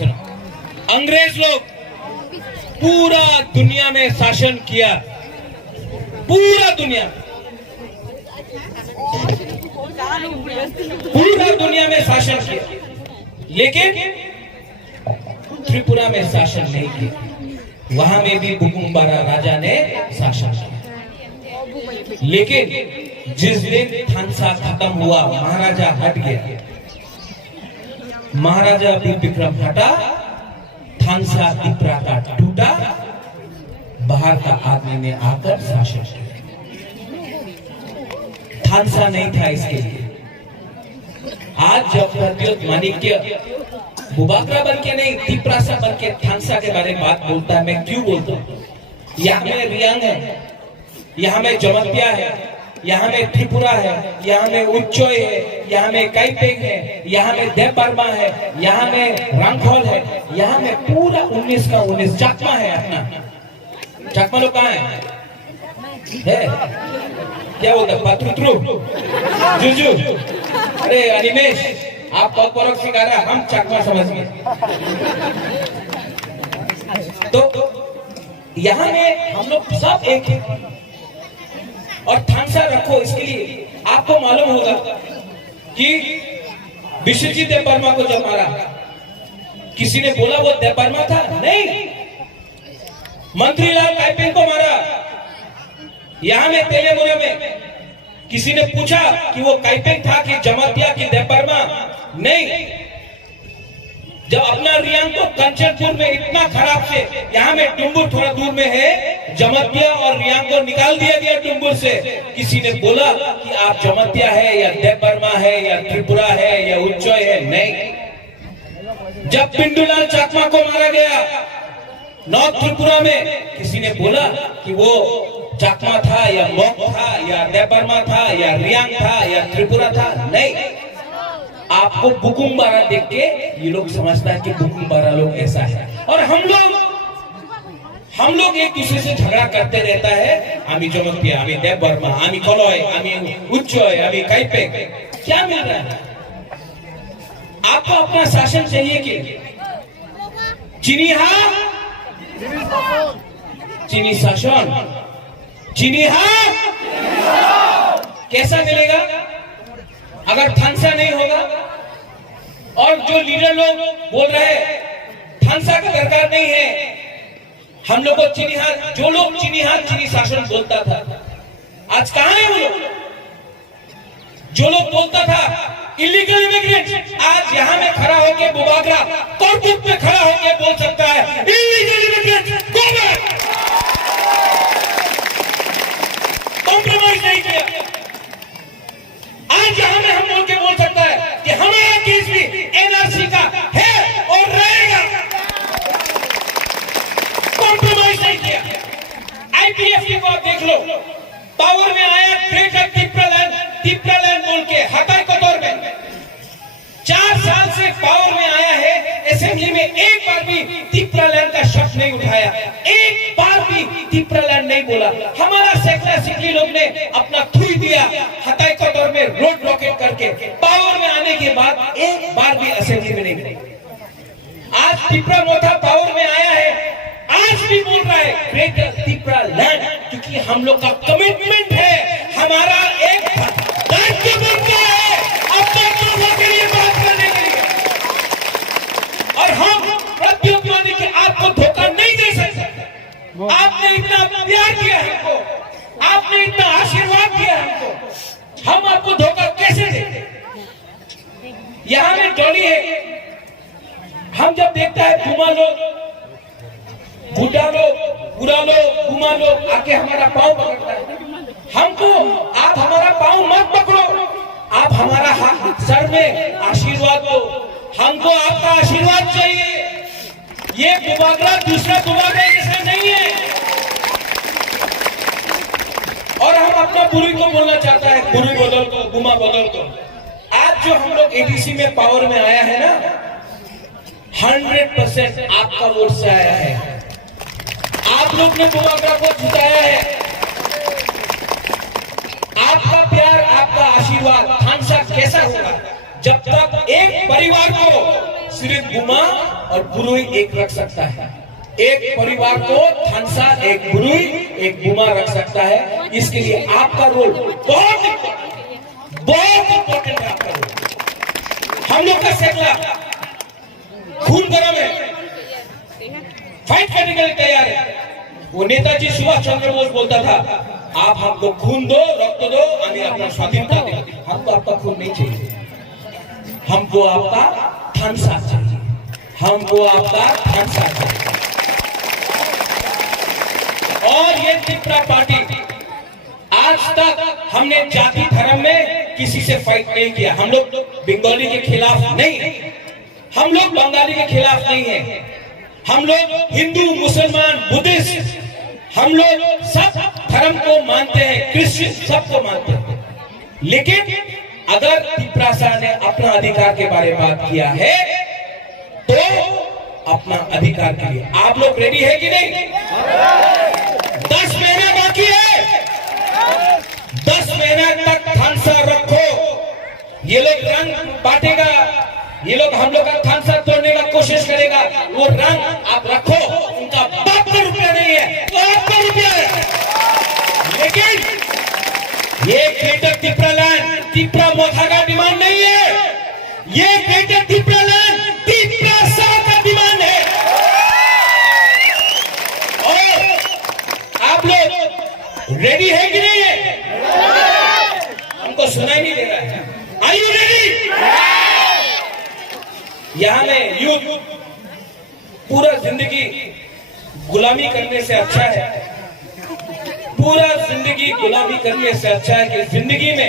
अंग्रेज लोग पूरा दुनिया में शासन किया, पूरा दुनिया में शासन किया, लेकिन त्रिपुरा में शासन नहीं किया। वहां में भी बुकुम्बारा राजा ने शासन किया, लेकिन जिस दिन थानसा खत्म हुआ, महाराजा हट गया, महाराजा विक्रम हटा, थानसा त्रिपुरा का टूटा, बाहर का आदमी ने आकर शासन किया। थानसा नहीं था इसके लिए। आज जब प्रत्युत माणिक्य बुबागरा बन के नहीं, त्रिपुरासा बन के थानसा के बारे में बात बोलता है, मैं क्यों बोलता हूँ? यहाँ में रियांग है, यहाँ में जमत्या है, यहाँ में त्रिपुरा है, यहाँ में उच्चोय है, यहाँ में काइपेंग है, यहाँ में देवबर्मा है, यहाँ में रंगखोल है, यहाँ में पूरा 19 का 19 चाकमा है। अपना चाकमा लोग कहाँ है? क्या बोलते पत्रुत्रु जुजू? अरे अनिमेश, आप पग सिखा रहा, हम चाकमा समझ गए। तो यहाँ में हम लोग सब एक है, और थानसा रखो इसके लिए। आपको मालूम होगा कि विश्वजीत देवबर्मा को जब मारा, किसी ने बोला वो देवबर्मा था? नहीं, मंत्रीलाल काइपेंग को मारा। यहां में तेलेमुरा में किसी ने पूछा कि वो काइपेंग था कि जमत्या की देवबर्मा? नहीं। जब अपना रियांग को कंचनपुर में इतना खराब से, यहाँ में टुम्बुर थोड़ा दूर में है, जमत्या और रियांग को निकाल दिया गया टुम्बुर से। किसी ने बोला कि आप जमत्या है या देवबर्मा है या त्रिपुरा है या उच्चोय है? नहीं। जब पिंडूलाल चाकमा को मारा गया नॉर्थ त्रिपुरा में, किसी ने बोला कि वो चाकमा था या मोक था या देवबर्मा था या रियांग था या त्रिपुरा था? नहीं। आपको बुकुम्बारा देख के ये लोग समझता है कि बुकुम्बारा लोग ऐसा है। और हम लोग एक दूसरे से झगड़ा करते रहता है, आमी जमत्या, आमी देवबर्मा, आमी कलोय, आमी उच्चोय, आमी काइपेंग। क्या मिल रहा है? आपको अपना शासन चाहिए कि चीनी शासन, कैसा मिलेगा अगर थानसा नहीं होगा? और जो लीडर लोग बोल रहे हैं थानसा का दरकार नहीं है, हम लोग को जो लोग चीनी शासन बोलता था, आज कहां है वो लोग? जो लोग बोलता था इलीगल इमिग्रेंट, आज यहां में खड़ा होके बुबागरा कोर्ट में खड़ा होके बोल सकता है illegal immigrant go back. Compromise नहीं किया। आज यहां में हम बोल के बोल सकता है कि हमारा केस भी एनआरसी का है और रहेगा। कॉम्प्रोमाइज नहीं किया। आईपीएफटी को आप देख लो, पावर में आया ग्रेटर त्रिपुरालैंड बोल के हटाई को तौर में 4 साल से पावर में आया है। असेंबली में एक बार भी त्रिपुरालैंड का शब्द नहीं उठाया, एक बार भी त्रिपुरालैंड नहीं बोला। हमारा सेक्टर सिकली लोग ने अपना थूई दिया हटाई को तौर में रोड ब्लॉकेट करके। पावर में आने के बाद एक बार भी असेंबली में नहीं। आज त्रिपुरा मोथा पावर में आया है, आज भी बोल रहा है ग्रेटर त्रिपुरालैंड, क्योंकि हम लोग का कमिटमेंट है, हमारा एक दायित्व बनता है अपने लोगों के लिए बात करने के लिए। और हम प्रत्युत माणिक्य आपको धोखा नहीं दे सकते। आपने इतना प्यार किया हमको, आपने इतना आशीर्वाद दिया हमको, हम आपको धोखा कैसे देते? यहां में डोली है, हम जब देखता है बुमा लोग, बूढ़ा लोग, बुरा लोग, बुमा लोग आके हमारा पांव पकड़ता है। हमको आप हमारा पांव मत पकड़ो, आप हमारा सर में आशीर्वाद दो। हमको आपका आशीर्वाद चाहिए। ये बुबागरा दूसरा बुबागरा जैसा नहीं है। और हम अपना बुरी को बोलना चाहता है, बुरी बदल को, गुमा बदल को। आज जो हम लोग एडीसी में पावर में आया है ना, 100% आपका वोट से आया है। आप लोग ने बुबागरा को जिताया है। आपका प्यार, आपका आशीर्वाद। थानसा कैसा होगा जब तक एक परिवार को सिर्फ गुमा और बुरुई एक रख सकता है। एक परिवार को थानसा, एक बुरुई, एक बुमा रख सकता है। इसके लिए आपका रोल बहुत इंपॉर्टेंट है। आपका रोल, हम लोग का सेकला खून गरम है, फाइट करने के लिए तैयार है। वो नेताजी सुभाष चंद्र बोस बोलता था, आप हमको खून दो, रक्त दो, हमें अपना स्वाधीनता दे। हमको आपका खून नहीं चाहिए, हमको आपका थानसा चाहिए, हमको आपका थानसा चाहिए। और ये त्रिपुरा पार्टी आज तक हमने जाति धर्म में किसी से फाइट नहीं किया। हम लोग बंगाली के खिलाफ नहीं है, हम लोग बंगाली के खिलाफ नहीं है। हम लोग हिंदू, मुसलमान, बुद्धिस्ट, हम लोग सब धर्म को मानते हैं, क्रिश्चियन सबको मानते हैं। लेकिन अगर त्रिपुरा ने अपना अधिकार के बारे में बात किया है तो अपना अधिकार के लिए आप लोग रेडी है कि नहीं? 10 महीना बाकी है, 10 महीना तक थानसा रखो। ये लोग रंग बांटेगा, ये लोग हम लोग का थानसा तोड़ने का कोशिश करेगा। वो रंग आप रखो, उनका बाप का रुपया नहीं है, तो आपका रुपया है। लेकिन ये ग्रेटर त्रिपुरा लैंड त्रिपुरा मोथा का डिमांड नहीं है, ये ग्रेटर त्रिपुरा लैंड त्रिपुरा सा का डिमांड है। और आप लोग रेडी है कि नहीं है? हमको सुनाई नहीं दे रहा है। Are you ready? यहां में यूथ पूरा जिंदगी गुलामी करने से अच्छा है, पूरा जिंदगी गुलामी करने से अच्छा है कि जिंदगी में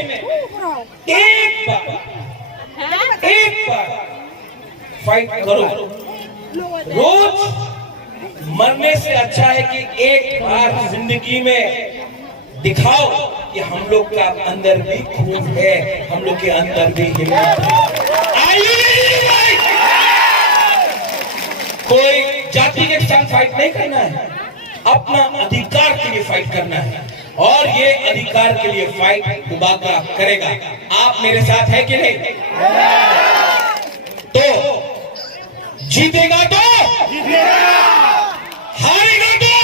एक बार फाइट करो। रोज मरने से अच्छा है कि एक बार जिंदगी में दिखाओ कि हम लोग का अंदर भी खून है, हम लोग के अंदर भी हिम्मत है। कोई जाति के साथ फाइट नहीं करना है, अपना अधिकार के लिए फाइट करना है। और ये अधिकार के लिए फाइट बुबाका करेगा। आप मेरे साथ है कि नहीं? तो जीतेगा तो हारेगा तो,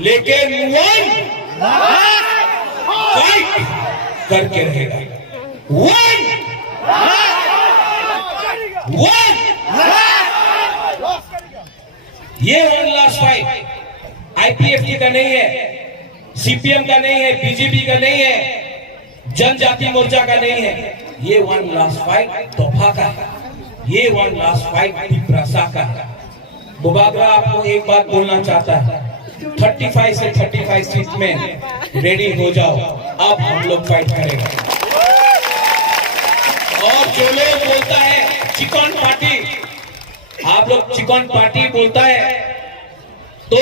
लेकिन वन फाइट करके रहेगा। वन ये वन लास्ट फाइट आईपीएफटी का नहीं है, सीपीएम का नहीं है, बीजेपी का नहीं है, जनजाति मोर्चा का नहीं है। ये वन लास्ट फाइट तोहफा का है, ये वन लास्ट फाइट त्रिपुरा का है। बुबागरा आपको एक बात बोलना चाहता है, 35 से 35 सीट में रेडी हो जाओ, अब हम लोग फाइट करेंगे। और जो लोग बोलता है चिकन पार्टी, आप लोग चिकन पार्टी बोलता है तो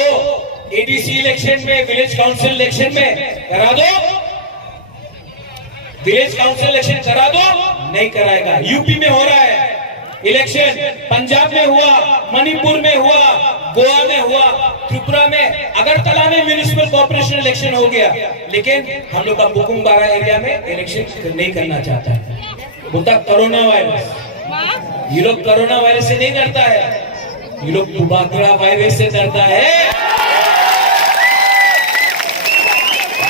एडीसी इलेक्शन में, विलेज काउंसिल इलेक्शन में करा दो, विलेज काउंसिल इलेक्शन करा दो, नहीं कराएगा। यूपी में हो रहा है इलेक्शन, पंजाब में हुआ, मणिपुर में हुआ, गोवा में हुआ, त्रिपुरा में, अगरतला में म्युनिसिपल कॉर्पोरेशन इलेक्शन हो गया। लेकिन हम लोग का बुकुमबारा एरिया में इलेक्शन नहीं करना चाहता है, बोलता कोरोना वायरस। ये लोग कोरोना वायरस से नहीं डरता है, ये लोग बुबागरा वायरस से डरता है।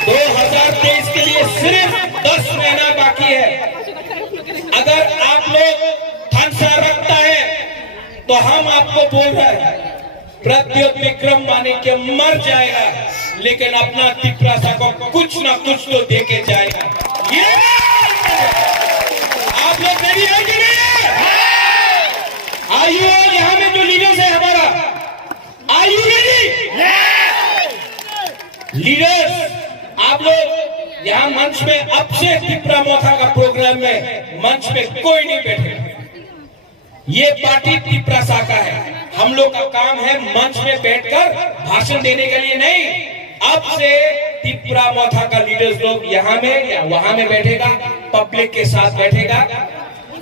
2023 के लिए सिर्फ 10 महीना बाकी है। अगर आप लोग थानसा रखता है तो हम आपको बोल रहे हैं, प्रद्योत विक्रम माणिक्य मर जाएगा, लेकिन अपना त्रिपुरा को कुछ ना कुछ तो देके जाएगा। ये आप लोग रेडी है कि नहीं? आयु यहाँ में जो लीडर्स है हमारा, आयु रेडी? लीडर्स आप लोग यहाँ मंच में, अब से त्रिपुरा मोथा का प्रोग्राम में मंच में कोई नहीं बैठे। ये पार्टी त्रिपुरा का है, हम लोग का काम है मंच में बैठकर भाषण देने के लिए नहीं। अब से त्रिपुरा मोथा का लीडर्स लोग यहाँ में या वहां में बैठेगा, पब्लिक के साथ बैठेगा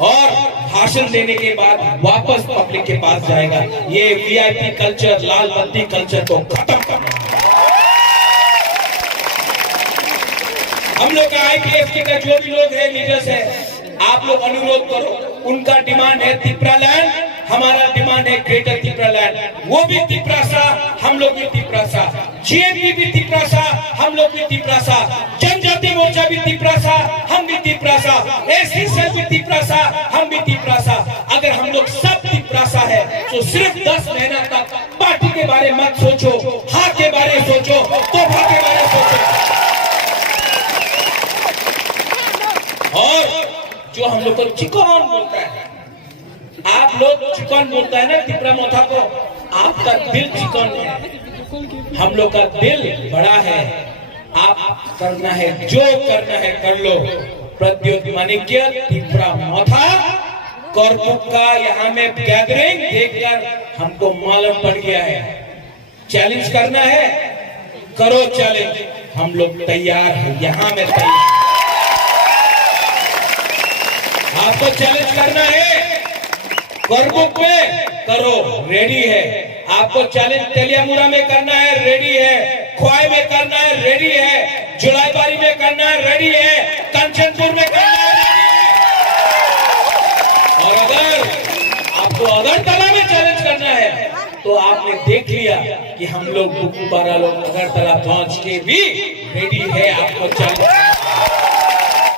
और भाषण देने के बाद वापस पब्लिक के पास जाएगा। ये वीआईपी कल्चर, लाल बत्ती कल्चर को खत्म करना। हम लोग का आईपीएफटी का जो भी लोग है, लीडर्स है, आप लोग अनुरोध करो, उनका डिमांड है त्रिपुरा लैंड हमारा डिमांड है ग्रेटर तिपरालैंड, वो भी तिपरासा, हम लोग भी तिपरासा, जीएनपी भी तिपरासा, हम लोग भी तिपरासा, जनजाति मोर्चा भी तिपरासा, हम भी तिपरासा, एससी सेल भी तिपरासा, हम भी तिपरासा। अगर हम लोग सब तिपरासा है तो सिर्फ 10 महीना तक पार्टी के बारे में मत सोचो, हाँ के बारे में सोचो, तोहफा के बारे में सोचो। और जो हम लोग को चिकन बोलता है, आप लोग चिकन बोलता है ना तिपरा मोथा को, आपका दिल चिकन है, हम लोग का दिल बड़ा है। आप करना है, जो करना है कर लो। प्रद्योत माणिक्य तिपरा मोथा करपुक का यहाँ में गैदरिंग देखकर हमको मालूम पड़ गया है। चैलेंज करना है, करो चैलेंज, हम लोग तैयार हैं, यहाँ में तैयार। आपको चैलेंज करना है, करपुक में करो, रेडी है। आपको चैलेंज तेलियामुरा में करना है, रेडी है। खोए में करना है, रेडी है। जुलाईबारी में करना है, रेडी है। कंचनपुर में करना है, रेडी है। और अगर आपको अगरतला में चैलेंज करना है तो आपने देख लिया कि हम लोग 12 लोग अगरतला पहुंच के भी रेडी है आपको चैलेंज